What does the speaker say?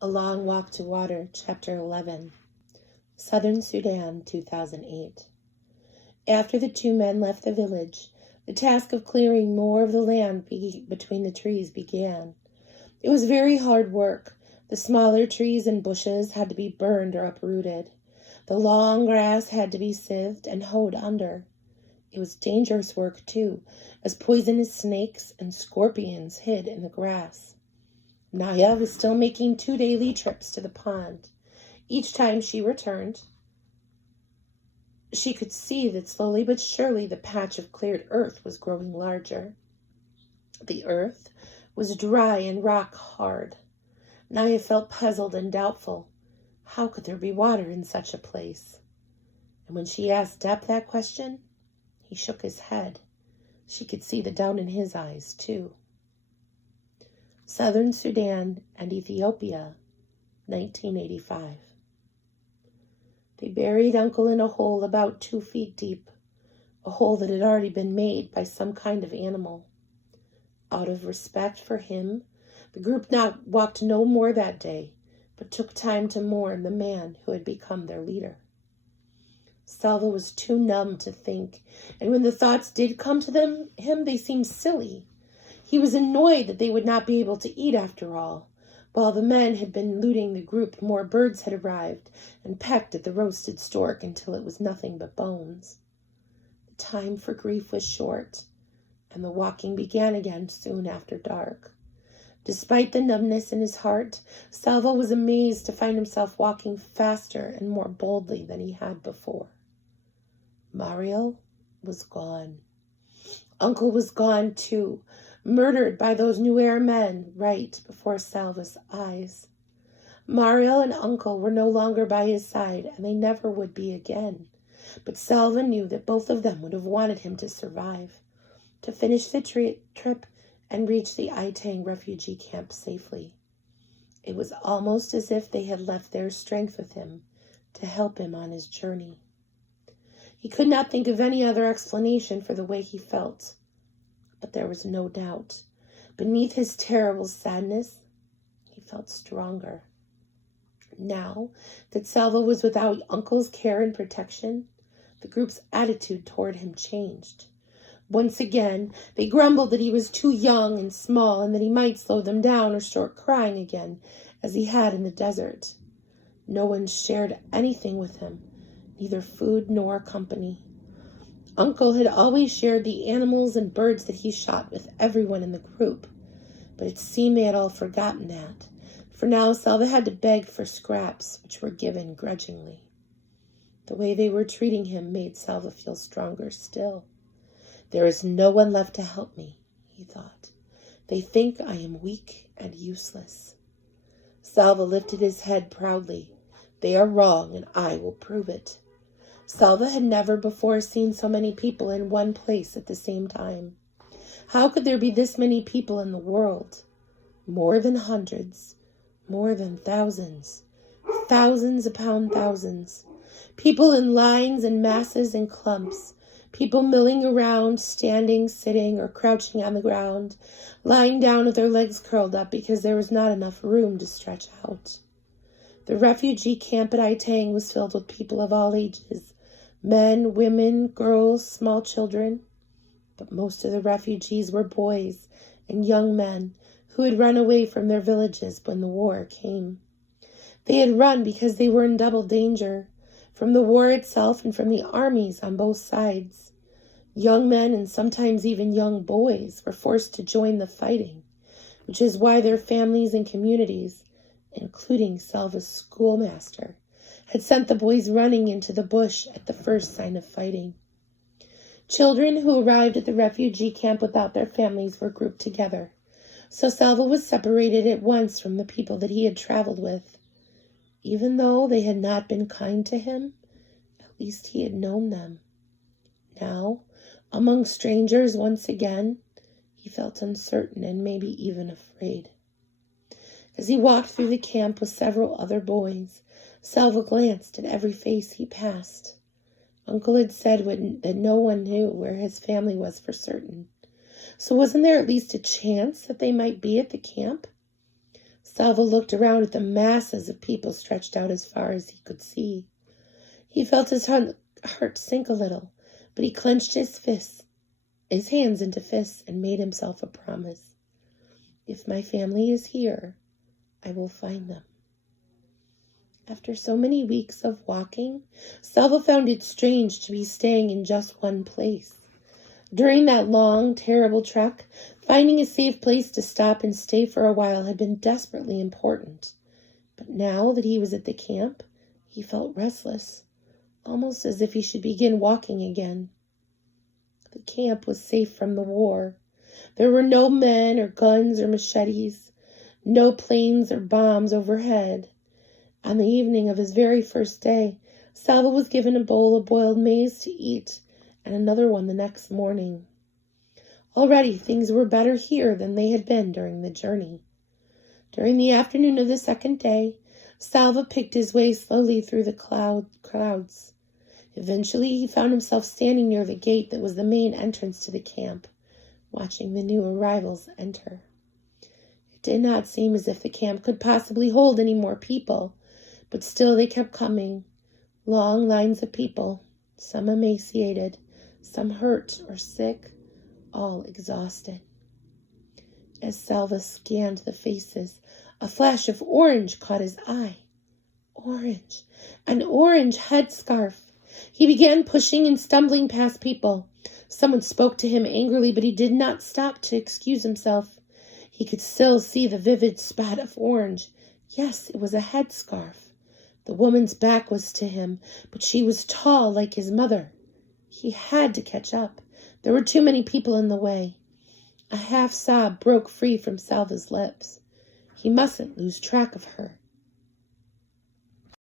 A Long Walk to Water, Chapter 11, Southern Sudan, 2008. After the two men left the village, the task of clearing more of the land between the trees began. It was very hard work. The smaller trees and bushes had to be burned or uprooted. The long grass had to be sieved and hoed under. It was dangerous work, too, as poisonous snakes and scorpions hid in the grass. Naya was still making 2 daily trips to the pond. Each time she returned, she could see that slowly but surely the patch of cleared earth was growing larger. The earth was dry and rock hard. Naya felt puzzled and doubtful. How could there be water in such a place? And when she asked Depp that question, he shook his head. She could see the doubt in his eyes, too. Southern Sudan and Ethiopia, 1985. They buried Uncle in a hole about 2 feet deep, a hole that had already been made by some kind of animal. Out of respect for him, the group walked no more that day, but took time to mourn the man who had become their leader. Salva was too numb to think, and when the thoughts did come to him, they seemed silly. He was annoyed that they would not be able to eat after all. While the men had been looting the group, more birds had arrived and pecked at the roasted stork until it was nothing but bones. The time for grief was short, and the walking began again soon after dark. Despite the numbness in his heart, Salva was amazed to find himself walking faster and more boldly than he had before. Mario was gone. Uncle was gone too, murdered by those Nuer men right before Salva's eyes. Mario and Uncle were no longer by his side, and they never would be again. But Salva knew that both of them would have wanted him to survive, to finish the trip and reach the Itang refugee camp safely. It was almost as if they had left their strength with him to help him on his journey. He could not think of any other explanation for the way he felt. But there was no doubt. Beneath his terrible sadness, he felt stronger. Now that Salva was without Uncle's care and protection, the group's attitude toward him changed. Once again, they grumbled that he was too young and small and that he might slow them down or start crying again, as he had in the desert. No one shared anything with him, neither food nor company. Uncle had always shared the animals and birds that he shot with everyone in the group, but it seemed they had all forgotten that, for now Salva had to beg for scraps, which were given grudgingly. The way they were treating him made Salva feel stronger still. There is no one left to help me, he thought. They think I am weak and useless. Salva lifted his head proudly. They are wrong, and I will prove it. Salva had never before seen so many people in one place at the same time. How could there be this many people in the world? More than hundreds, more than thousands, thousands upon thousands. People in lines and masses and clumps. People milling around, standing, sitting, or crouching on the ground, lying down with their legs curled up because there was not enough room to stretch out. The refugee camp at Itang was filled with people of all ages. Men, women, girls, small children. But most of the refugees were boys and young men who had run away from their villages when the war came. They had run because they were in double danger, from the war itself and from the armies on both sides. Young men and sometimes even young boys were forced to join the fighting, which is why their families and communities, including Salva's schoolmaster, had sent the boys running into the bush at the first sign of fighting. Children who arrived at the refugee camp without their families were grouped together, so Salva was separated at once from the people that he had traveled with. Even though they had not been kind to him, at least he had known them. Now, among strangers once again, he felt uncertain and maybe even afraid. As he walked through the camp with several other boys, Salva glanced at every face he passed. Uncle had said that no one knew where his family was for certain. So wasn't there at least a chance that they might be at the camp? Salvo looked around at the masses of people stretched out as far as he could see. He felt his heart sink a little, but he clenched his hands into fists, and made himself a promise. If my family is here, I will find them. After so many weeks of walking, Salvo found it strange to be staying in just one place. During that long, terrible trek, finding a safe place to stop and stay for a while had been desperately important. But now that he was at the camp, he felt restless, almost as if he should begin walking again. The camp was safe from the war. There were no men or guns or machetes, no planes or bombs overhead. On the evening of his very first day, Salvo was given a bowl of boiled maize to eat, and another one the next morning. Already things were better here than they had been during the journey. During the afternoon of the second day, Salvo picked his way slowly through the crowds. Eventually, he found himself standing near the gate that was the main entrance to the camp, watching the new arrivals enter. It did not seem as if the camp could possibly hold any more people, but still they kept coming. Long lines of people, some emaciated, some hurt or sick, all exhausted. As Salvo scanned the faces, a flash of orange caught his eye. Orange, an orange headscarf. He began pushing and stumbling past people. Someone spoke to him angrily, but he did not stop to excuse himself. He could still see the vivid spot of orange. Yes, it was a headscarf. The woman's back was to him, but she was tall like his mother. He had to catch up. There were too many people in the way. A half sob broke free from Salvo's lips. He mustn't lose track of her.